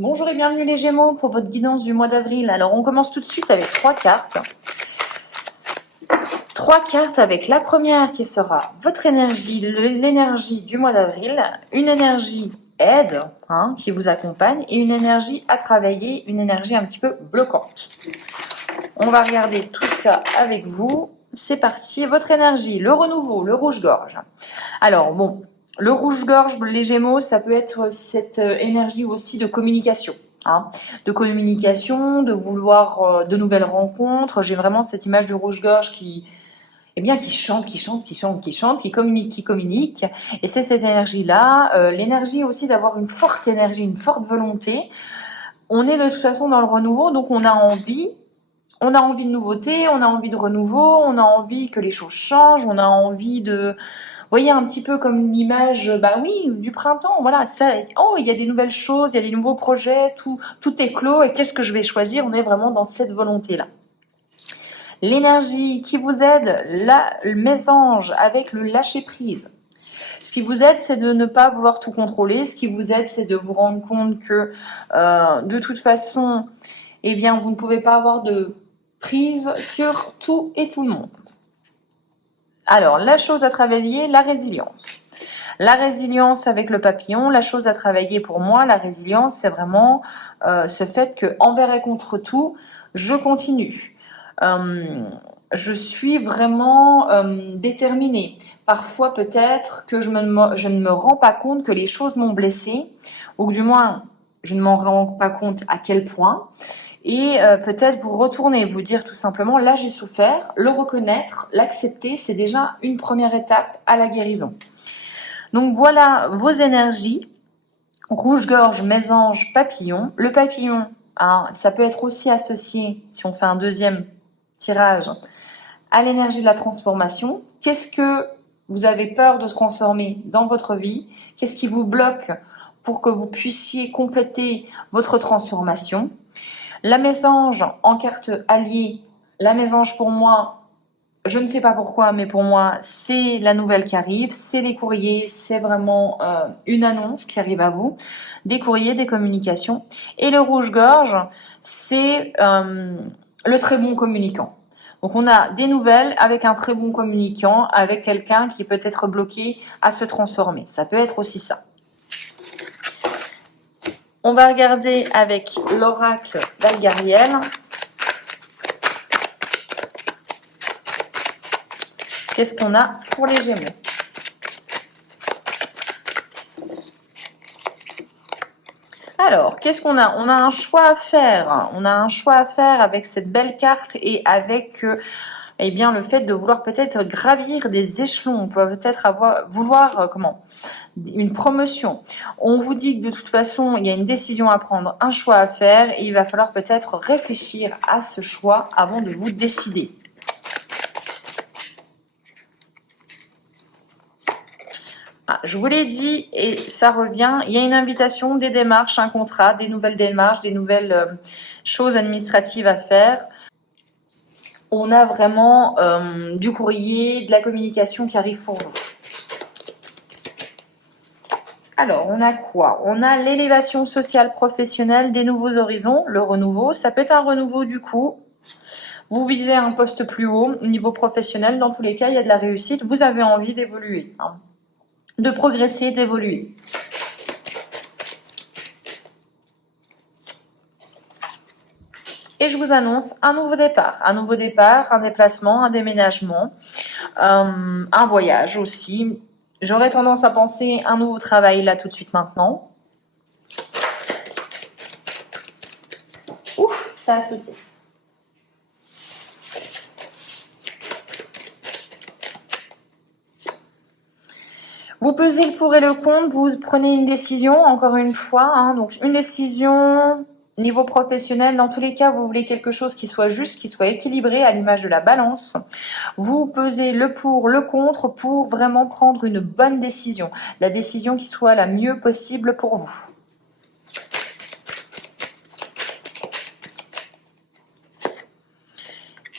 Bonjour et bienvenue les Gémeaux pour votre guidance du mois d'avril. Alors on commence tout de suite avec trois cartes. Trois cartes avec la première qui sera votre énergie, l'énergie du mois d'avril, une énergie aide qui vous accompagne et une énergie à travailler, une énergie un petit peu bloquante. On va regarder tout ça avec vous. C'est parti, votre énergie, le renouveau, le rouge-gorge. Alors bon, le rouge-gorge, les Gémeaux, ça peut être cette énergie aussi de communication. De communication, de vouloir de nouvelles rencontres. J'ai vraiment cette image du rouge-gorge qui chante, qui communique. Et c'est cette énergie-là. L'énergie aussi d'avoir une forte énergie, une forte volonté. On est de toute façon dans le renouveau, donc on a envie de nouveauté, on a envie de renouveau, on a envie que les choses changent, on a envie de... Vous voyez, un petit peu comme l'image, du printemps, voilà, il y a des nouvelles choses, il y a des nouveaux projets, tout est clos, et qu'est-ce que je vais choisir? On est vraiment dans cette volonté-là. L'énergie qui vous aide, le mésange avec le lâcher-prise. Ce qui vous aide, c'est de ne pas vouloir tout contrôler, ce qui vous aide, c'est de vous rendre compte que, de toute façon, vous ne pouvez pas avoir de prise sur tout et tout le monde. Alors, la chose à travailler, la résilience. La résilience avec le papillon, la chose à travailler pour moi, la résilience, c'est vraiment ce fait que envers et contre tout, je continue. Je suis vraiment déterminée. Parfois, peut-être que je ne me rends pas compte que les choses m'ont blessée, ou que du moins, je ne m'en rends pas compte à quel point. Et peut-être vous retourner, vous dire tout simplement, là j'ai souffert, le reconnaître, l'accepter, c'est déjà une première étape à la guérison. Donc voilà vos énergies, rouge-gorge, mésange, papillon. Le papillon, ça peut être aussi associé, si on fait un deuxième tirage, à l'énergie de la transformation. Qu'est-ce que vous avez peur de transformer dans votre vie? Qu'est-ce qui vous bloque pour que vous puissiez compléter votre transformation? La mésange en carte alliée, la mésange pour moi, je ne sais pas pourquoi, mais pour moi, c'est la nouvelle qui arrive, c'est les courriers, c'est vraiment une annonce qui arrive à vous, des courriers, des communications. Et le rouge-gorge, c'est le très bon communicant. Donc on a des nouvelles avec un très bon communicant, avec quelqu'un qui peut être bloqué à se transformer. Ça peut être aussi ça. On va regarder avec l'oracle d'Algariel. Qu'est-ce qu'on a pour les Gémeaux? Alors, qu'est-ce qu'on a? On a un choix à faire. On a un choix à faire avec cette belle carte et avec le fait de vouloir peut-être gravir des échelons. On peut peut-être vouloir une promotion. On vous dit que de toute façon, il y a une décision à prendre, un choix à faire et il va falloir peut-être réfléchir à ce choix avant de vous décider. Je vous l'ai dit et ça revient, il y a une invitation, des démarches, un contrat, des nouvelles démarches, des nouvelles choses administratives à faire. On a vraiment du courrier, de la communication qui arrive pour vous. Alors, on a quoi? On a l'élévation sociale professionnelle, des nouveaux horizons, le renouveau. Ça peut être un renouveau du coup. Vous visez un poste plus haut au niveau professionnel. Dans tous les cas, il y a de la réussite. Vous avez envie d'évoluer, de progresser, d'évoluer. Et je vous annonce un nouveau départ, un déplacement, un déménagement, un voyage aussi. J'aurais tendance à penser un nouveau travail là tout de suite maintenant. Ouf, ça a sauté. Vous pesez le pour et le contre, vous prenez une décision, encore une fois, donc une décision niveau professionnel. Dans tous les cas, vous voulez quelque chose qui soit juste, qui soit équilibré à l'image de la balance. Vous pesez le pour, le contre pour vraiment prendre une bonne décision, la décision qui soit la mieux possible pour vous.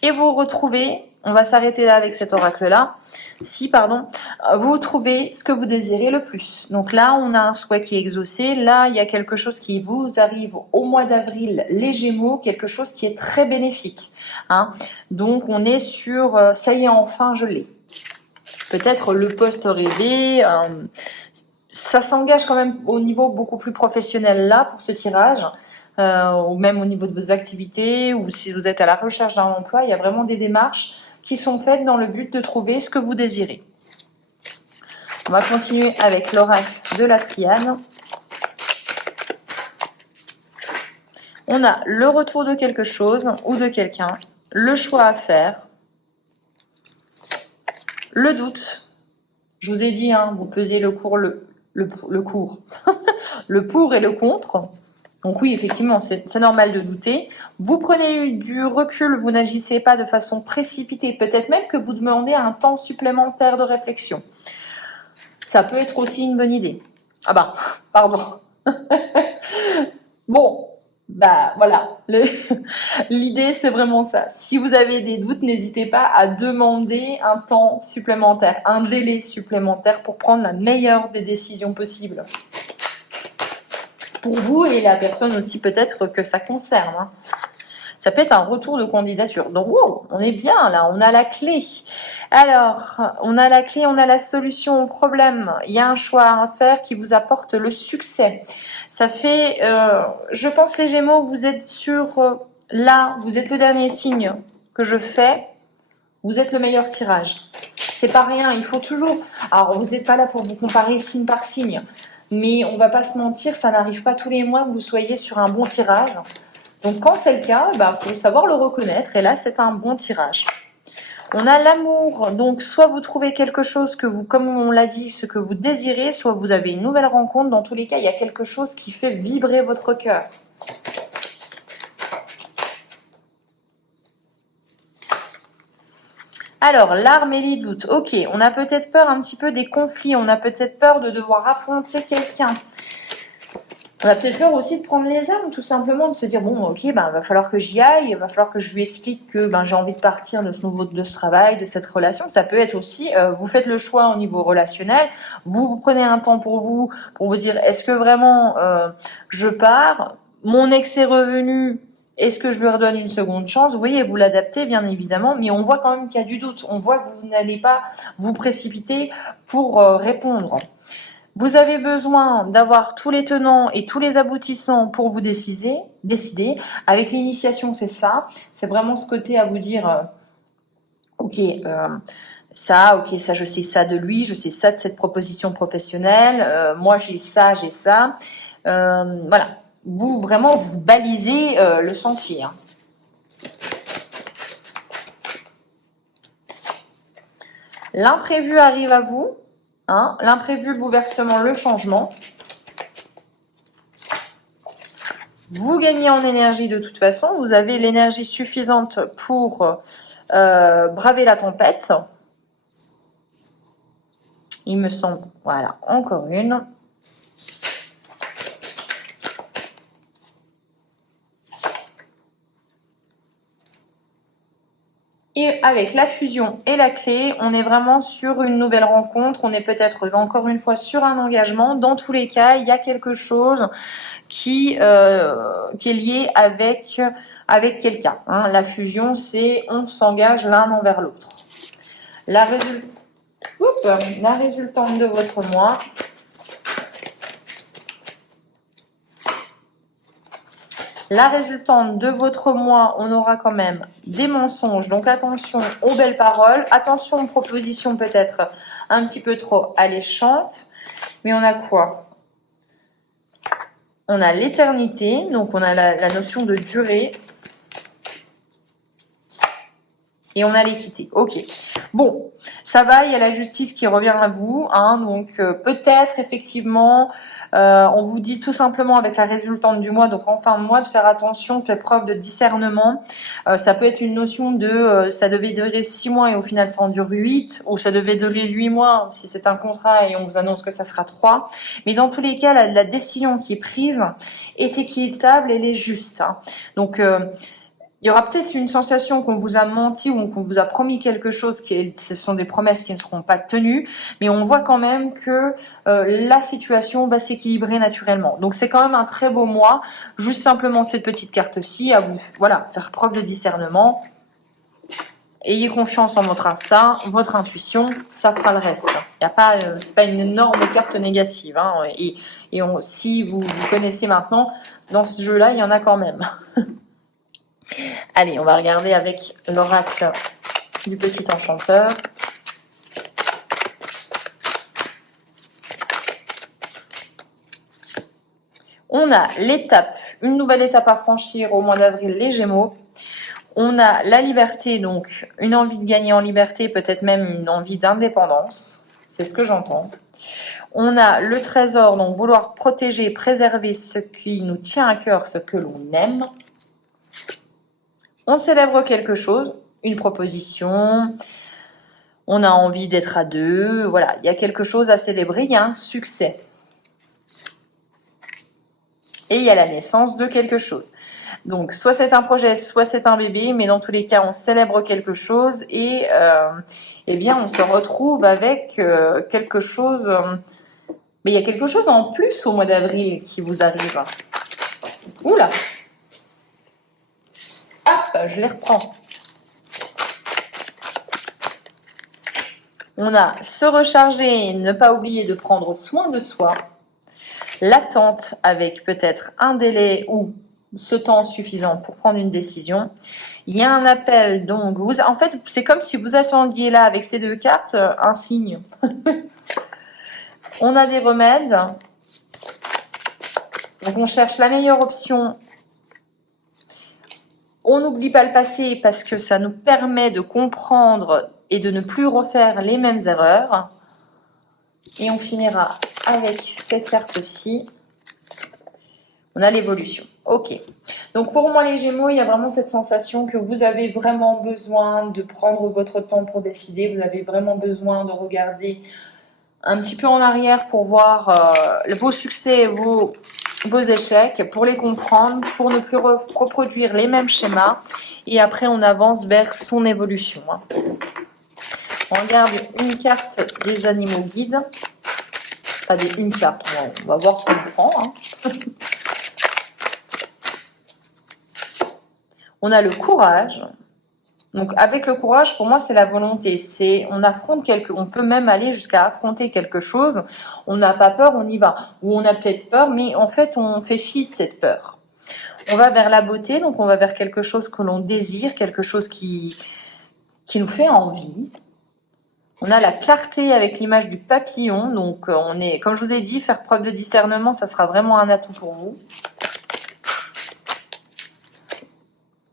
Et vous retrouvez, on va s'arrêter là avec cet oracle-là. vous trouvez ce que vous désirez le plus. Donc là, on a un souhait qui est exaucé. Là, il y a quelque chose qui vous arrive au mois d'avril, les Gémeaux, quelque chose qui est très bénéfique. Hein. Donc, on est sur « ça y est, enfin, je l'ai ». Peut-être le poste rêvé. Ça s'engage quand même au niveau beaucoup plus professionnel là pour ce tirage. Ou même au niveau de vos activités, ou si vous êtes à la recherche d'un emploi, il y a vraiment des démarches qui sont faites dans le but de trouver ce que vous désirez. On va continuer avec l'oracle de la Triade. On a le retour de quelque chose ou de quelqu'un, le choix à faire, le doute. Je vous ai dit, hein, vous pesez le pour, le pour et le contre. Donc oui, effectivement, c'est normal de douter. Vous prenez du recul, vous n'agissez pas de façon précipitée. Peut-être même que vous demandez un temps supplémentaire de réflexion. Ça peut être aussi une bonne idée. Ah bah, pardon. Bon, bah voilà. L'idée, c'est vraiment ça. Si vous avez des doutes, n'hésitez pas à demander un temps supplémentaire, un délai supplémentaire pour prendre la meilleure des décisions possibles. Pour vous et la personne aussi peut-être que ça concerne. Hein. Ça peut être un retour de candidature. Donc, wow, on est bien là, on a la clé. Alors, on a la clé, on a la solution au problème. Il y a un choix à faire qui vous apporte le succès. Ça fait, je pense les Gémeaux, vous êtes sur là, vous êtes le dernier signe que je fais. Vous êtes le meilleur tirage. C'est pas rien, il faut toujours... Alors, vous n'êtes pas là pour vous comparer signe par signe. Mais on va pas se mentir, ça n'arrive pas tous les mois que vous soyez sur un bon tirage. Donc quand c'est le cas, faut savoir le reconnaître. Et là, c'est un bon tirage. On a l'amour. Donc soit vous trouvez quelque chose que vous, comme on l'a dit, ce que vous désirez, soit vous avez une nouvelle rencontre. Dans tous les cas, il y a quelque chose qui fait vibrer votre cœur. Alors, larmes et les doutes. Ok, on a peut-être peur un petit peu des conflits. On a peut-être peur de devoir affronter quelqu'un. On a peut-être peur aussi de prendre les armes, tout simplement, de se dire, bon, ok, il va falloir que j'y aille. Il va falloir que je lui explique que j'ai envie de partir de ce travail, de cette relation. Ça peut être aussi, vous faites le choix au niveau relationnel. Vous prenez un temps pour vous dire, est-ce que vraiment je pars? Mon ex est revenu. Est-ce que je lui redonne une seconde chance? Vous voyez, vous l'adaptez bien évidemment, mais on voit quand même qu'il y a du doute. On voit que vous n'allez pas vous précipiter pour répondre. Vous avez besoin d'avoir tous les tenants et tous les aboutissants pour vous décider. Avec l'initiation, c'est ça. C'est vraiment ce côté à vous dire, ok, ça, je sais ça de lui, je sais ça de cette proposition professionnelle. Moi, j'ai ça. Voilà. Vous balisez le sentier. Hein. L'imprévu arrive à vous. Hein. L'imprévu, le bouleversement, le changement. Vous gagnez en énergie de toute façon. Vous avez l'énergie suffisante pour braver la tempête. Il me semble. Voilà, encore une. Et avec la fusion et la clé, on est vraiment sur une nouvelle rencontre. On est peut-être encore une fois sur un engagement. Dans tous les cas, il y a quelque chose qui est lié avec quelqu'un. Hein. La fusion, c'est on s'engage l'un envers l'autre. La résultante de votre mois. La résultante de votre mois, on aura quand même des mensonges. Donc attention aux belles paroles. Attention aux propositions peut-être un petit peu trop alléchantes. Mais on a quoi? On a l'éternité. Donc on a la notion de durée. Et on a l'équité. Ok. Bon, ça va, il y a la justice qui revient à vous. Hein, donc peut-être effectivement... on vous dit tout simplement avec la résultante du mois, donc en fin de mois, de faire attention, de faire preuve de discernement. Ça peut être une notion de ça devait durer 6 mois et au final ça en dure 8, ou ça devait durer 8 mois si c'est un contrat et on vous annonce que ça sera 3. Mais dans tous les cas, la décision qui est prise est équitable, elle est juste. Hein. Donc il y aura peut-être une sensation qu'on vous a menti ou qu'on vous a promis quelque chose, ce sont des promesses qui ne seront pas tenues, mais on voit quand même que la situation va s'équilibrer naturellement. Donc c'est quand même un très beau mois, juste simplement cette petite carte-ci, à vous voilà, faire preuve de discernement. Ayez confiance en votre instinct, votre intuition, ça fera le reste. Il y a pas, c'est pas une énorme carte négative. Hein, si vous connaissez maintenant, dans ce jeu-là, il y en a quand même. Allez, on va regarder avec l'oracle du petit enchanteur. On a l'étape, une nouvelle étape à franchir au mois d'avril, les Gémeaux. On a la liberté, donc une envie de gagner en liberté, peut-être même une envie d'indépendance. C'est ce que j'entends. On a le trésor, donc vouloir protéger, préserver ce qui nous tient à cœur, ce que l'on aime. On célèbre quelque chose, une proposition, on a envie d'être à deux, voilà, il y a quelque chose à célébrer, il y a un succès. Et il y a la naissance de quelque chose. Donc, soit c'est un projet, soit c'est un bébé, mais dans tous les cas, on célèbre quelque chose et eh bien, on se retrouve avec quelque chose. Mais il y a quelque chose en plus au mois d'avril qui vous arrive. Oula! Hop, je les reprends. On a se recharger, ne pas oublier de prendre soin de soi. L'attente avec peut-être un délai ou ce temps suffisant pour prendre une décision. Il y a un appel, donc en fait, c'est comme si vous attendiez là avec ces deux cartes un signe. On a des remèdes. Donc on cherche la meilleure option. On n'oublie pas le passé parce que ça nous permet de comprendre et de ne plus refaire les mêmes erreurs. Et on finira avec cette carte-ci. On a l'évolution. Ok. Donc pour moi les Gémeaux, il y a vraiment cette sensation que vous avez vraiment besoin de prendre votre temps pour décider. Vous avez vraiment besoin de regarder un petit peu en arrière pour voir vos succès et vos échecs, pour les comprendre, pour ne plus reproduire les mêmes schémas. Et après, on avance vers son évolution. On regarde une carte des animaux guides. Pas une carte, on va voir ce qu'on prend. On a le courage. Donc avec le courage, pour moi, c'est la volonté. On peut même aller jusqu'à affronter quelque chose. On n'a pas peur, on y va. Ou on a peut-être peur, mais en fait, on fait fi de cette peur. On va vers la beauté, donc on va vers quelque chose que l'on désire, quelque chose qui nous fait envie. On a la clarté avec l'image du papillon. Donc comme je vous ai dit, faire preuve de discernement, ça sera vraiment un atout pour vous.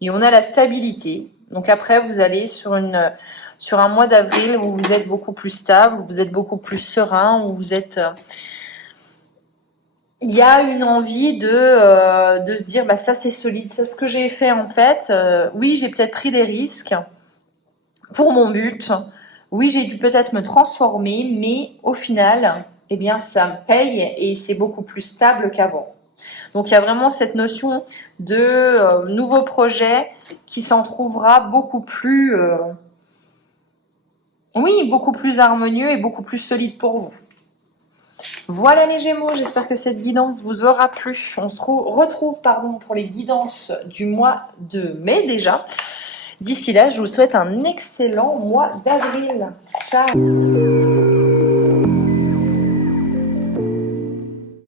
Et on a la stabilité. Donc après, vous allez sur un mois d'avril où vous êtes beaucoup plus stable, où vous êtes beaucoup plus serein, où vous êtes... Il y a une envie de se dire, bah, ça c'est solide, c'est ce que j'ai fait en fait. Oui, j'ai peut-être pris des risques pour mon but. Oui, j'ai dû peut-être me transformer, mais au final, eh bien, ça me paye et c'est beaucoup plus stable qu'avant. Donc, il y a vraiment cette notion de nouveau projet qui s'en trouvera beaucoup plus, beaucoup plus harmonieux et beaucoup plus solide pour vous. Voilà les Gémeaux, j'espère que cette guidance vous aura plu. On se retrouve pour les guidances du mois de mai déjà. D'ici là, je vous souhaite un excellent mois d'avril. Ciao!